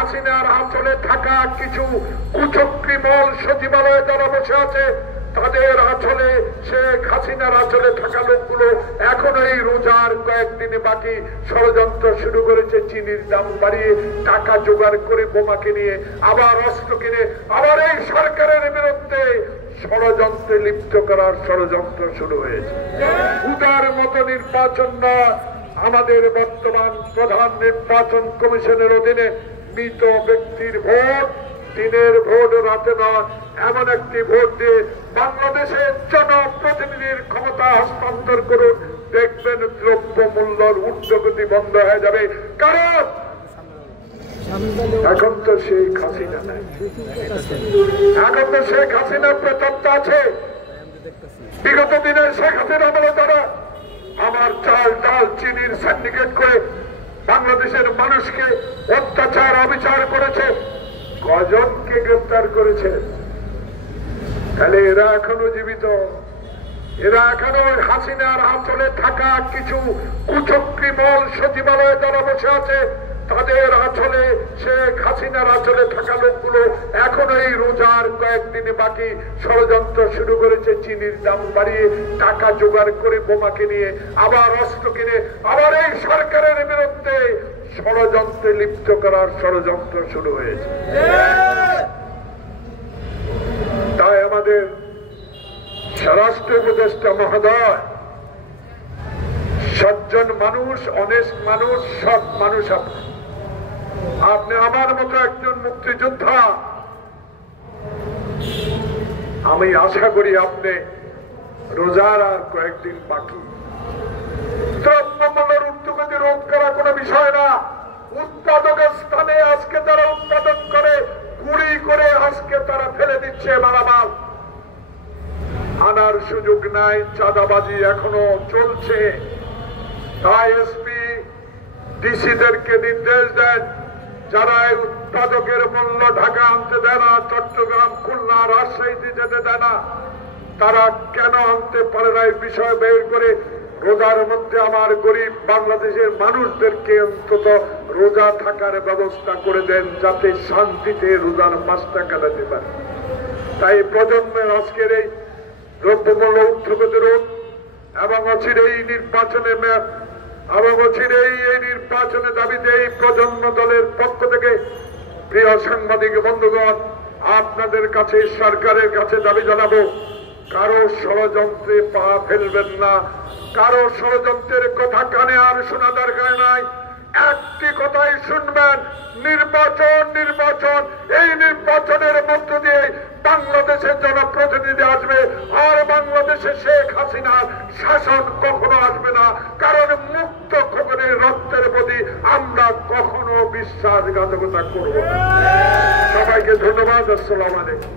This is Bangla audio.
হাসিনার আঁচলে থাকা কিছু কুচক্রীমল সচিবালয়ে যারা বসে আছে, তাদের আঁচলে শেখ হাসিনার আঁচলে থাকা লোকগুলো এখনো এই রোজার কয়েকদিনে বাকি ষড়যন্ত্র শুরু করেছে। চিনির দাম বাড়িয়ে টাকা জোগাড় করে বোমাকে নিয়ে আবার অস্ত্র কিনে আবার এই সরকারের বিরুদ্ধে ষড়যন্ত্রে লিপ্ত করার ষড়যন্ত্র শুরু হয়েছে। উদার মতো নির্বাচন নয়, আমাদের বর্তমান প্রধান নির্বাচন কমিশনের অধীনে মৃত ব্যক্তির ভোট, দিনের ভোট, রাতে নয়, এমন একটি ভোট দিয়ে বাংলাদেশের জনপ্রতিনিধির ক্ষমতা হস্তান্তর করুন। দেখবেন দ্রব্য মূল্যের ঊর্ধ্বগতি বন্ধ হয়ে যাবে। কারণ এখন তো শেখ হাসিনা নাই, এখন তো শেখ হাসিনার প্রেতাত্মা আছে। বিগত দিনে শেখ হাসিনা বলে তারা আমার চাল ডাল চিনির সিন্ডিকেট করে বাংলাদেশের মানুষকে অত্যাচার অবিচার করেছে, কজনকে গ্রেফতার করেছে। তাহলে এরা এখনো জীবিত, এরা এখনো হাসিনার আঁচলে থাকা কিছু কুচক্রীমল সচিবালয়ে যারা বসে আছে, তাদের আঁচলে শেখ হাসিনার আঁচলে থাকা লোকগুলো এখনো এই রোজার কয়েকদিনে বাকি ষড়যন্ত্র শুরু করেছে। চিনির দাম বাড়িয়ে টাকা জোগাড় করে বোমাকে নিয়ে আবার অস্ত্র কিনে আবার এই সরকারের বিরুদ্ধে ষড়যন্ত্রে লিপ্ত করার ষড়যন্ত্র শুরু হয়েছে। তাই আমাদের স্বরাষ্ট্র উপদেষ্টা মহোদয় সজ্জন মানুষ, অনেস্ট মানুষ, সৎ মানুষ। আপনি আমার মতো একজন মুক্তিযোদ্ধা, আমি আশা করি আপনি রোজার আর কয়েকদিন বাকি, দ্রব্যমূল্যের ঊর্ধ্বগতি রোধ করা কোনো বিষয় না। উৎপাদকের স্থানে আজকে তারা উৎপাদন করে গুঁড়ি করে আজকে তারা ফেলে দিচ্ছে মালামাল, আনার সুযোগ নাই। চাঁদাবাজি এখনো চলছে। তাই এসপি ডিসিদেরকে নির্দেশ দেন, যারা উৎপাদকের মূল্য ঢাকা আনতে দেয় না, চট্টগ্রাম, খুলনা, রাজশাহীতে যেতে দেয় না, তারা কেন আনতে পারে না এই বিষয় বের করে রোজার মধ্যে আমার গরিব বাংলাদেশের মানুষদেরকে অন্তত রোজা থাকার ব্যবস্থা করে দেন, যাতে শান্তিতে রোজার মাসটা কাটাতে পারে। তাই প্রজন্মের আজকের এই দ্রব্যমূল্য ঊর্ধ্বগতি রোধ এবং অচিরেই নির্বাচনের ম্যাপ এবং অচিরেই এই নির্বাচনের দাবিতে এই প্রজন্ম দলের পক্ষ থেকে প্রিয় সাংবাদিক বন্ধুগণ, আপনাদের কাছে, সরকারের কাছে দাবি জানাবো, কারো ষড়যন্ত্রে পা ফেলবেন না। কারো ষড়যন্ত্রের কথা কানে আর শোনা দরকার নাই। একটি কথাই শুনবেন, নির্বাচন, নির্বাচন। এই নির্বাচনের মধ্য দিয়ে বাংলাদেশের জনপ্রতিনিধি আসবে, আর বাংলাদেশে শেখ হাসিনার শাসন কখনো আসবে না। কারণ মুক্ত খবরের রক্তের প্রতি আমরা কখনো বিশ্বাসঘাতকতা করব না। সবাইকে ধন্যবাদ। আসসালামু আলাইকুম।